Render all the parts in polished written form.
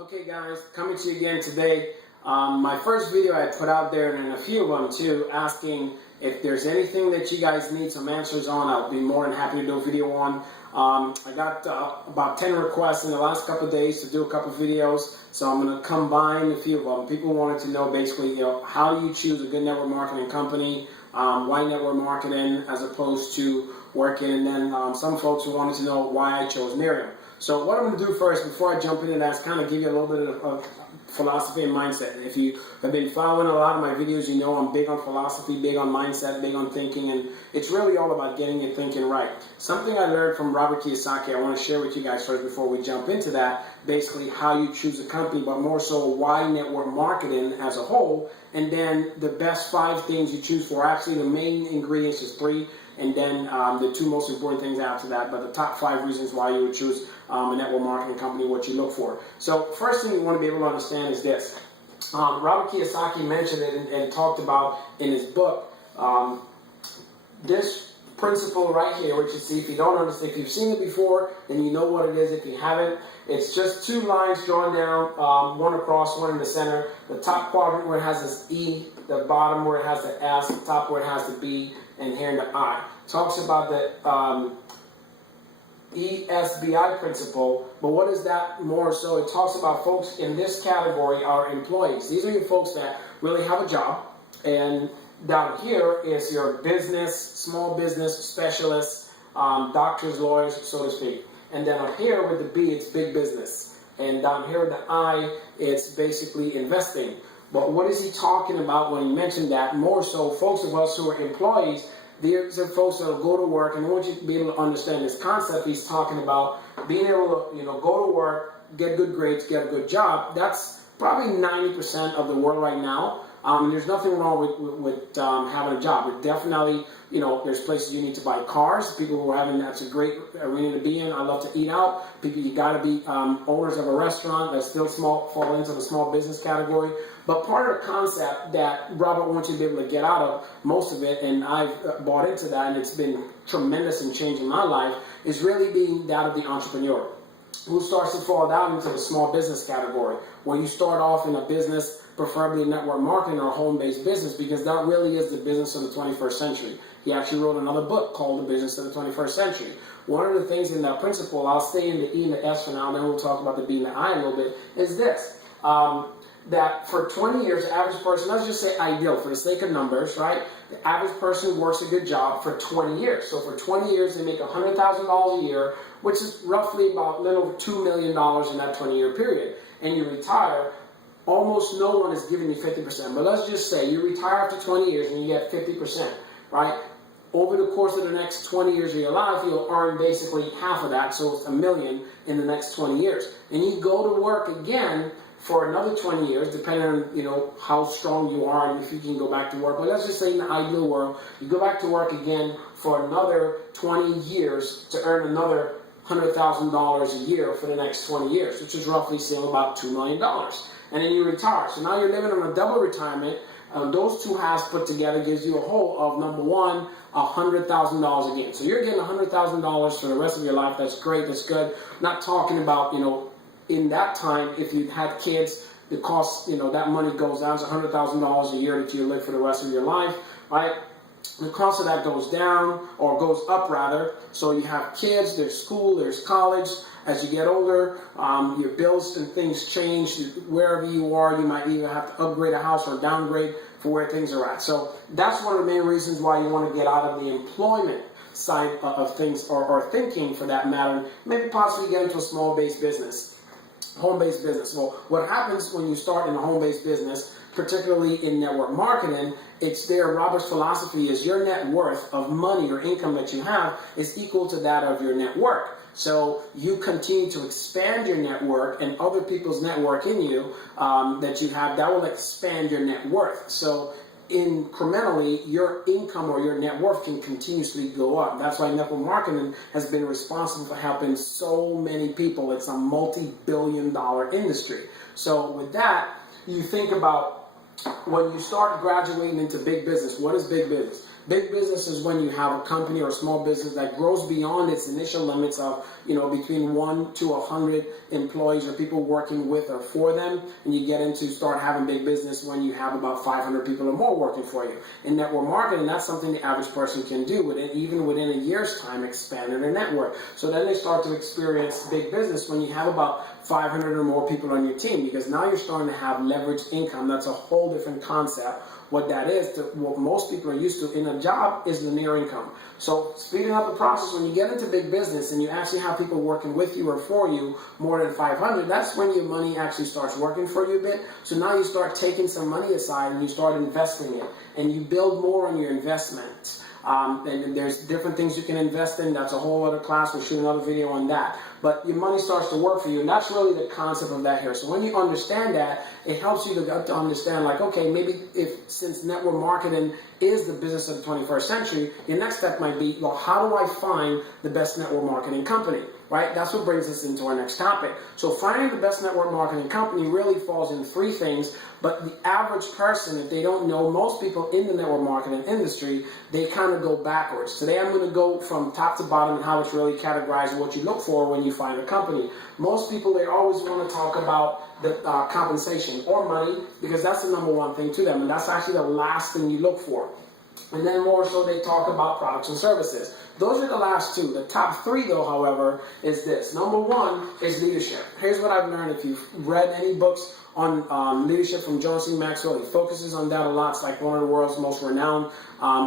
Okay guys, coming to you again today. My first video I put out there, and a few of them too, asking if there's anything that you guys need some answers on. I'll be more than happy to do a video on. I got about 10 requests in the last couple of days to do a couple of videos, so I'm going to combine a few of them. People wanted to know basically, how do you choose a good network marketing company? Why network marketing as opposed to working? And then some folks wanted to know why I chose Nerium. So what I'm going to do first, before I jump into that, is kind of give you a little bit of philosophy and mindset. If you have been following a lot of my videos, you know I'm big on philosophy, big on mindset, big on thinking, and it's really all about getting your thinking right. Something I learned from Robert Kiyosaki I want to share with you guys first before we jump into that, basically how you choose a company, but more so why network marketing as a whole, and then the best 5 things you choose for. Actually, the main ingredients is 3, and then the 2 most important things after that, but the top 5 reasons why you would choose a network marketing company, what you look for. So first thing you want to be able to understand is this. Robert Kiyosaki mentioned it and talked about in his book, this principle right here, which you see. If you don't understand, if you've seen it before, then you know what it is. If you haven't, it's just 2 lines drawn down, one across, one in the center. The top quadrant where it has this E, the bottom where it has the S, the top where it has the B, and here in the I. Talks about the ESBI principle, but what is that more so? It talks about folks in this category are employees. These are your folks that really have a job, and down here is your business, small business specialists, doctors, lawyers, so to speak. And then up here with the B, it's big business. And down here with the I, it's basically investing. But what is he talking about when he mentioned that? More so, folks of us who are employees, these are folks that will go to work, and I want you to be able to understand this concept. He's talking about being able to, go to work, get good grades, get a good job. That's probably 90% of the world right now. There's nothing wrong with having a job. It definitely, there's places you need to buy cars. People who are having, that's a great arena to be in. I love to eat out. People, you got to be owners of a restaurant. That's still fall into the small business category. But part of the concept that Robert wants you to be able to get out of, most of it, and I've bought into that, and it's been tremendous in changing my life, is really being that of the entrepreneur, who starts to fall down into the small business category, where you start off in a business, preferably network marketing or home-based business, because that really is the business of the 21st century. He actually wrote another book called The Business of the 21st Century. One of the things in that principle, I'll stay in the E and the S for now, then we'll talk about the B and the I a little bit, is this. That for 20 years, the average person, let's just say ideal for the sake of numbers, right? The average person works a good job for 20 years. So for 20 years, they make $100,000 a year, which is roughly about a little $2 million in that 20-year period. And you retire, almost no one is giving you 50%. But let's just say you retire after 20 years and you get 50%, right? Over the course of the next 20 years of your life, you'll earn basically half of that, so it's $1 million in the next 20 years. And you go to work again for another 20 years, depending on, how strong you are and if you can go back to work. But let's just say in the ideal world, you go back to work again for another 20 years to earn another $100,000 a year for the next 20 years, which is roughly still about $2 million. And then you retire. So now you're living on a double retirement. Those 2 halves put together gives you a whole of, number one, $100,000 again. So you're getting $100,000 for the rest of your life. That's great. That's good. Not talking about, in that time, if you had kids, the cost, that money goes down. It's $100,000 a year that you live for the rest of your life, right? The cost of that goes down, or goes up rather. So you have kids, there's school, there's college. As you get older, your bills and things change. Wherever you are, you might even have to upgrade a house or downgrade for where things are at. So that's one of the main reasons why you want to get out of the employment side of things, or thinking for that matter. Maybe possibly get into a small-based business. Home-based business. Well, what happens when you start in a home-based business, particularly in network marketing, it's there. Robert's philosophy is your net worth of money or income that you have is equal to that of your network. So you continue to expand your network, and other people's network in you that you have, that will expand your net worth. So incrementally, your income or your net worth can continuously go up. That's why network marketing has been responsible for helping so many people. It's a multi-billion-dollar industry. So with that, you think about when you start graduating into big business. What is big business? Big business is when you have a company or a small business that grows beyond its initial limits of, between 1 to 100 employees or people working with or for them, and you get into start having big business when you have about 500 people or more working for you. In network marketing, that's something the average person can do, even within a year's time, expand their network. So then they start to experience big business when you have about 500 or more people on your team, because now you're starting to have leveraged income. That's a whole different concept. What that is, to what most people are used to in a job, is linear income. So speeding up the process, when you get into big business and you actually have people working with you or for you more than 500, that's when your money actually starts working for you a bit. So now you start taking some money aside and you start investing it, and you build more on your investments. And there's different things you can invest in. That's a whole other class. We'll shoot another video on that. But your money starts to work for you, and that's really the concept of that here. So when you understand that, it helps you to understand, like, okay, maybe since network marketing is the business of the 21st century, your next step might be, well, how do I find the best network marketing company? Right? That's what brings us into our next topic. So finding the best network marketing company really falls in three things, but the average person, if they don't know, most people in the network marketing industry, they kind of go backwards. Today I'm going to go from top to bottom and how it's really categorized, what you look for when you find a company. Most people, they always want to talk about the compensation or money, because that's the number one thing to them, and that's actually the last thing you look for. And then more so they talk about products and services. Those are the last two. The top three, though, however, is this. Number one is leadership. Here's what I've learned. If you've read any books on leadership from John C. Maxwell, he focuses on that a lot. It's like one of the world's most renowned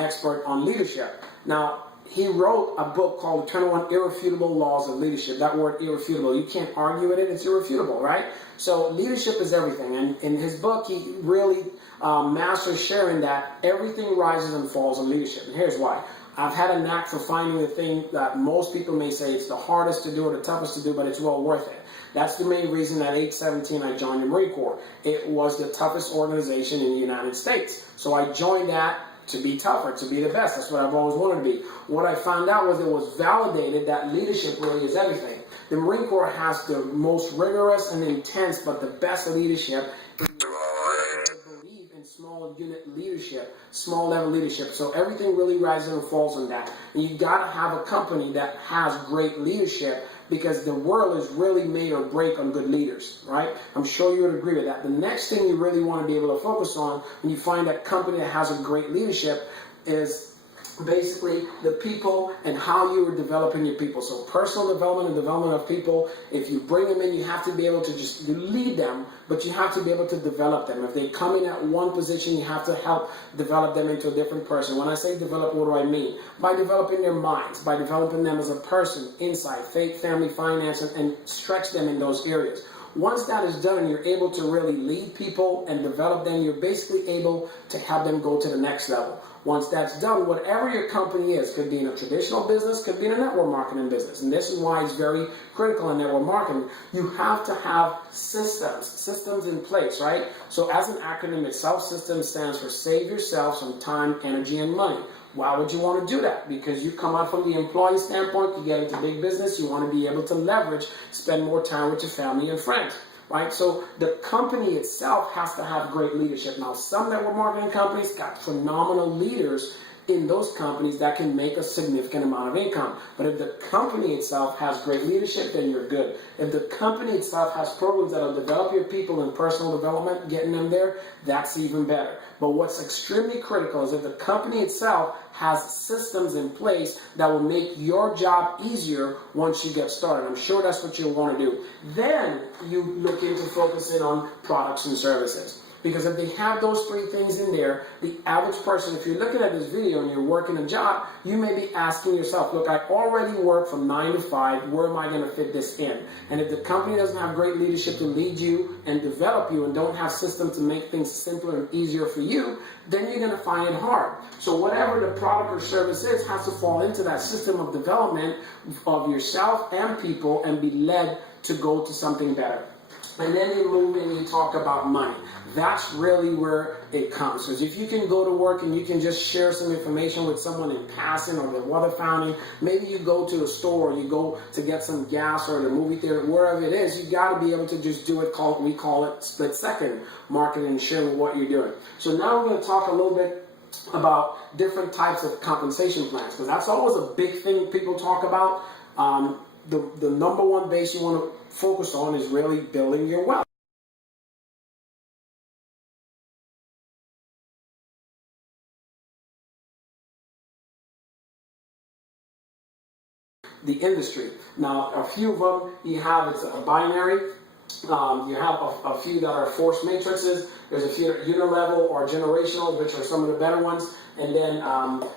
expert on leadership. Now, he wrote a book called 21 Irrefutable Laws of Leadership. That word irrefutable, you can't argue with it. It's irrefutable, right? So leadership is everything. And in his book, he really masters sharing that everything rises and falls in leadership. And here's why. I've had a knack for finding the thing that most people may say it's the hardest to do or the toughest to do, but it's well worth it. That's the main reason at age 17 I joined the Marine Corps. It was the toughest organization in the United States. So I joined that to be tougher, to be the best. That's what I've always wanted to be. What I found out was it was validated that leadership really is everything. The Marine Corps has the most rigorous and intense, but the best leadership. Small unit leadership, small level leadership. So everything really rises and falls on that. And you got to have a company that has great leadership, because the world is really made or break on good leaders, right? I'm sure you would agree with that. The next thing you really want to be able to focus on when you find that company that has a great leadership is basically the people and how you are developing your people. So personal development and development of people, if you bring them in, you have to be able to just lead them, but you have to be able to develop them. If they come in at one position, you have to help develop them into a different person. When I say develop, what do I mean? By developing their minds, by developing them as a person, insight, faith, family, finance, and stretch them in those areas. Once that is done, you're able to really lead people and develop them. You're basically able to help them go to the next level. Once that's done, whatever your company is, could be in a traditional business, could be in a network marketing business. And this is why it's very critical in network marketing. You have to have systems in place, right? So as an acronym itself, system stands for save yourself some time, energy, and money. Why would you want to do that? Because you come out from the employee standpoint, you get into big business, you want to be able to leverage, spend more time with your family and friends. Right? So the company itself has to have great leadership. Now, some network marketing companies got phenomenal leaders in those companies that can make a significant amount of income. But if the company itself has great leadership, then you're good. If the company itself has programs that will develop your people in personal development, getting them there, that's even better. But what's extremely critical is if the company itself has systems in place that will make your job easier once you get started. I'm sure that's what you'll want to do. Then you look into focusing on products and services. Because if they have those three things in there, the average person, if you're looking at this video and you're working a job, you may be asking yourself, look, I already work from 9 to 5, where am I going to fit this in? And if the company doesn't have great leadership to lead you and develop you and don't have systems to make things simpler and easier for you, then you're going to find it hard. So whatever the product or service is has to fall into that system of development of yourself and people and be led to go to something better. And then you move and you talk about money. That's really where it comes. Because if you can go to work and you can just share some information with someone in passing or the water fountain, maybe you go to the store or you go to get some gas or the movie theater, wherever it is, you got to be able to just do it. We call it split second marketing and sharing what you're doing. So now we're going to talk a little bit about different types of compensation plans, because that's always a big thing people talk about. The number one base you want to focus on is really building your wealth. The industry. Now, a few of them you have, it's a binary. You have a few that are force matrices. There's a few that are unilevel or generational, which are some of the better ones. And then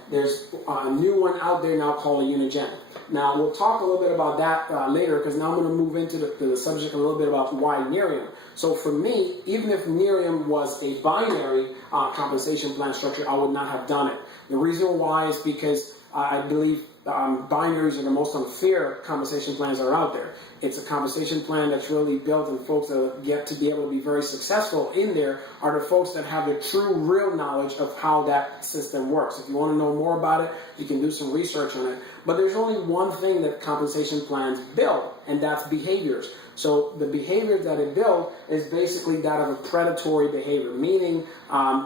there's a new one out there now called a unigen. Now, we'll talk a little bit about that later, because now I'm going to move into the subject a little bit about why Nerium. So for me, even if Nerium was a binary compensation plan structure, I would not have done it. The reason why is because I believe binaries are the most unfair compensation plans that are out there. It's a compensation plan that's really built, and folks that get to be able to be very successful in there are the folks that have the true, real knowledge of how that system works. If you want to know more about it, you can do some research on it. But there's only one thing that compensation plans build, and that's behaviors. So the behavior that it builds is basically that of a predatory behavior, meaning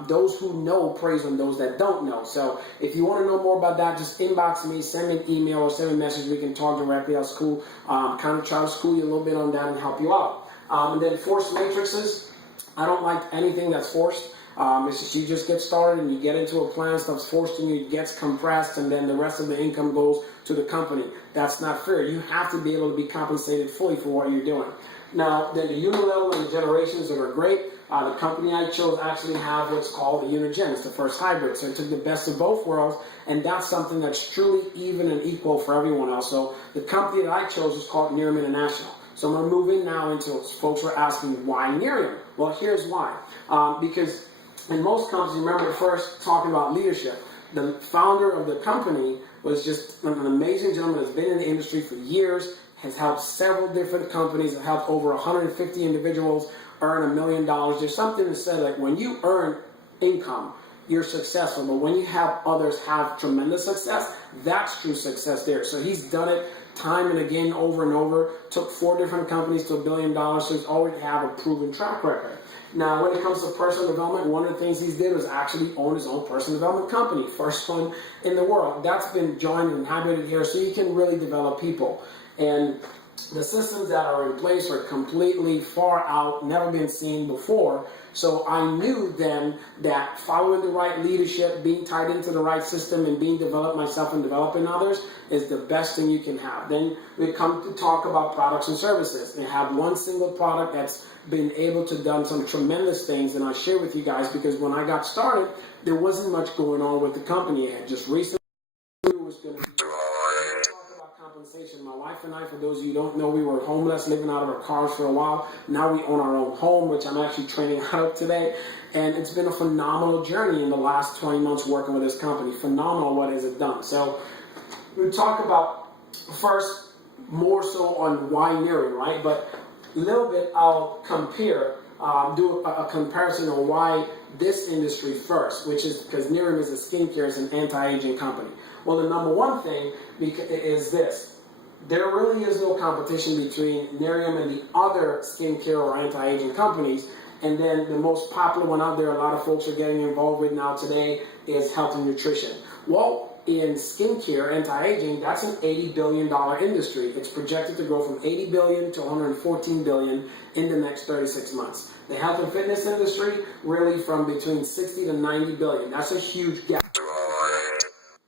those who know preys on those that don't know. So if you want to know more about that, just inbox me, send me an email or send me a message. We can talk directly. I'll school, kind of try to school you a little bit on that and help you out. And then forced matrices. I don't like anything that's forced. It's just you just get started and you get into a plan, stuff's forced in you, it gets compressed, and then the rest of the income goes to the company. That's not fair. You have to be able to be compensated fully for what you're doing. Now, then the unilevel and the generations that are great. The company I chose actually have what's called a unigen. It's the first hybrid. So it took the best of both worlds, and that's something that's truly even and equal for everyone else. So the company that I chose is called Nerium International. So I'm going to move in now into it. Folks were asking, why Nerium? Well, here's why. Because in most companies, remember first talking about leadership, the founder of the company was just an amazing gentleman that's been in the industry for years, has helped several different companies, have helped over 150 individuals earn $1 million. There's something to say, like, when you earn income, you're successful, but when you have others have tremendous success, that's true success there. So he's done it time and again, over and over, took 4 different companies to $1 billion, so he's already have a proven track record. Now, when it comes to personal development, one of the things he's did was actually own his own personal development company, first one in the world. That's been joined and inhabited here, so you can really develop people. And the systems that are in place are completely far out, never been seen before. So I knew then that following the right leadership, being tied into the right system, and being developed myself and developing others is the best thing you can have. Then we come to talk about products and services. They have one single product that's been able to done some tremendous things, and I'll share with you guys, because when I got started, there wasn't much going on with the company. It had just recently was going to talk about compensation. My wife and I, for those of you who don't know, we were homeless, living out of our cars for a while. Now we own our own home, which I'm actually training out of today. And it's been a phenomenal journey in the last 20 months working with this company. Phenomenal what has it done. So we talk about first more so on why Nerium, right? But a little bit I'll compare, do a comparison on why this industry first, which is because Nerium is a skincare, it's an anti-aging company. Well, the number one thing is this. There really is no competition between Nerium and the other skincare or anti-aging companies. And then the most popular one out there, a lot of folks are getting involved with now today, is health and nutrition. Well, in skincare, anti-aging, that's an $80 billion industry. It's projected to grow from $80 billion to $114 billion in the next 36 months. The health and fitness industry, really from between 60 to 90 billion. That's a huge gap.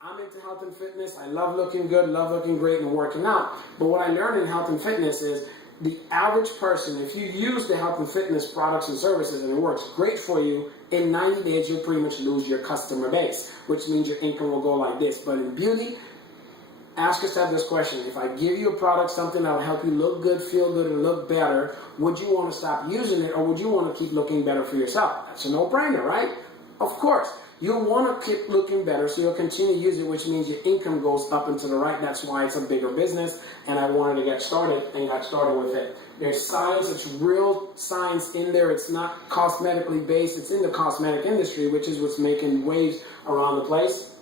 I'm into health and fitness. I love looking good, love looking great, and working out. But what I learned in health and fitness is the average person, if you use the health and fitness products and services and it works great for you, in 90 days you'll pretty much lose your customer base, which means your income will go like this. But in beauty, ask yourself this question. If I give you a product, something that will help you look good, feel good, and look better, would you want to stop using it, or would you want to keep looking better for yourself? That's a no-brainer, right? Of course. You'll want to keep looking better, so you'll continue to use it, which means your income goes up and to the right. That's why it's a bigger business, and I wanted to get started and got started with it. There's science, it's real science in there. It's not cosmetically based. It's in the cosmetic industry, which is what's making waves around the place.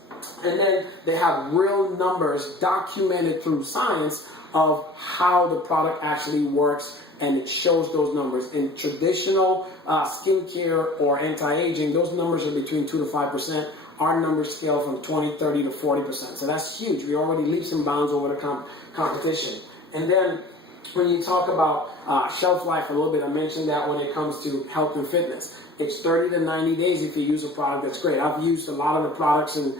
And then they have real numbers documented through science of how the product actually works, and it shows those numbers. In traditional skincare or anti-aging, those numbers are between 2 to 5%. our numbers scale from 20, 30 to 40%. So that's huge. We already leaps and bounds over the competition. And then when you talk about shelf life a little bit, I mentioned that when it comes to health and fitness. It's 30 to 90 days if you use a product that's great. I've used a lot of the products and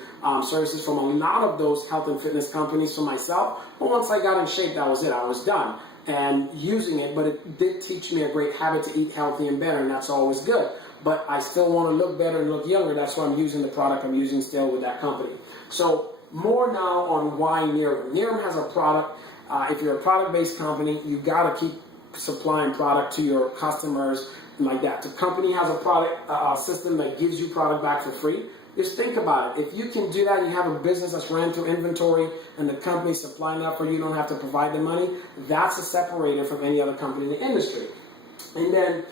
services from a lot of those health and fitness companies for myself. But once I got in shape, that was it. I was done and using it. But it did teach me a great habit to eat healthy and better, and that's always good. But I still want to look better and look younger. That's why I'm using the product I'm using still with that company. So more now on why Nerium. Nerium has a product. If you're a product-based company, you got to keep supplying product to your customers like that. The company has a product system that gives you product back for free. Just think about it. If you can do that, you have a business that's ran through inventory and the company's supplying that for you, you don't have to provide the money. That's a separator from any other company in the industry. And then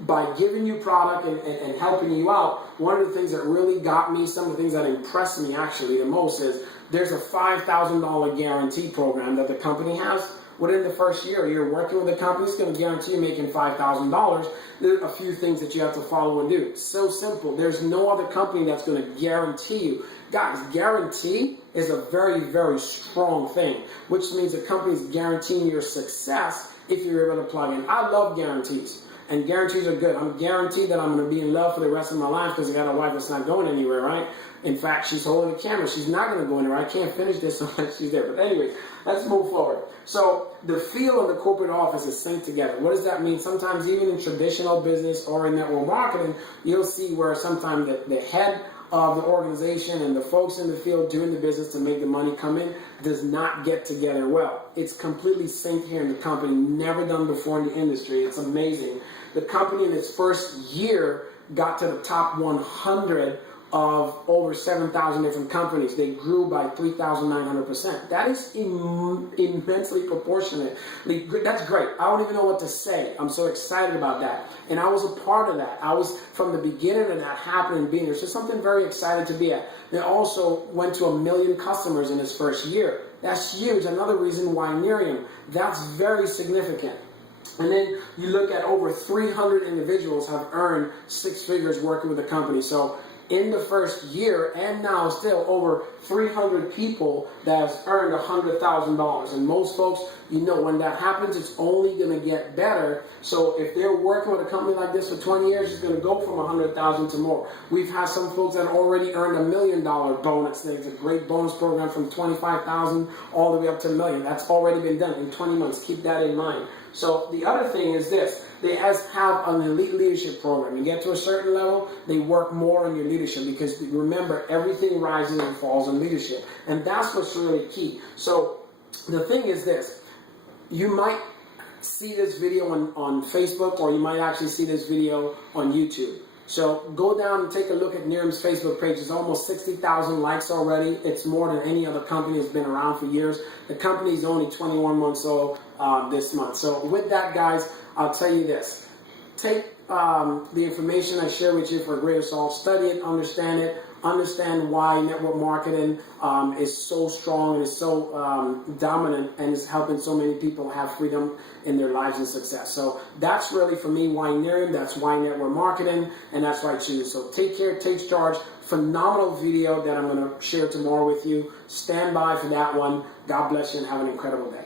by giving you product and helping you out, one of the things that really got me, some of the things that impressed me actually the most is there's a $5,000 guarantee program that the company has. Within the first year, you're working with the company, it's going to guarantee you making $5,000. There are a few things that you have to follow and do. So simple. There's no other company that's going to guarantee you. Guys, guarantee is a very, very strong thing, which means the company's guaranteeing your success if you're able to plug in. I love guarantees. And guarantees are good. I'm guaranteed that I'm going to be in love for the rest of my life because I got a wife that's not going anywhere, right? In fact, she's holding the camera. She's not going to go anywhere. I can't finish this unless she's there. But anyway, let's move forward. So the feel of the corporate office is synced together. What does that mean? Sometimes even in traditional business or in network marketing, you'll see where sometimes the head of the organization and the folks in the field doing the business to make the money come in does not get together well. It's completely synced here in the company, never done before in the industry. It's amazing. The company in its first year got to the top 100 of over 7,000 different companies. They grew by 3,900%. That is immensely proportionate. That's great. I don't even know what to say. I'm so excited about that. And I was a part of that. I was from the beginning of that happening, being there. It's just something very excited to be at. They also went to 1 million customers in its first year. That's huge. Another reason why Nerium. That's very significant. And then you look at over 300 individuals have earned 6 figures working with the company. So in the first year and now still over 300 people that has earned $100,000. And most folks, you know, when that happens, it's only going to get better. So if they're working with a company like this for 20 years, it's going to go from 100,000 to more. We've had some folks that already earned $1 million bonus. There's a great bonus program from 25,000 all the way up to $1 million. That's already been done in 20 months. Keep that in mind. So the other thing is this. They have an elite leadership program. You get to a certain level, they work more on your leadership because remember, everything rises and falls on leadership. And that's what's really key. So the thing is this. You might see this video on Facebook, or you might actually see this video on YouTube. So go down and take a look at Nerium's Facebook page. It's almost 60,000 likes already. It's more than any other company that's been around for years. The company is only 21 months old this month. So with that, guys, I'll tell you this. Take the information I share with you for a greater salt. Study it, understand why network marketing is so strong and is so dominant and is helping so many people have freedom in their lives and success. So that's really, for me, why Nerium. That's why network marketing, and that's why I choose. So take care, take charge. Phenomenal video that I'm going to share tomorrow with you. Stand by for that one. God bless you and have an incredible day.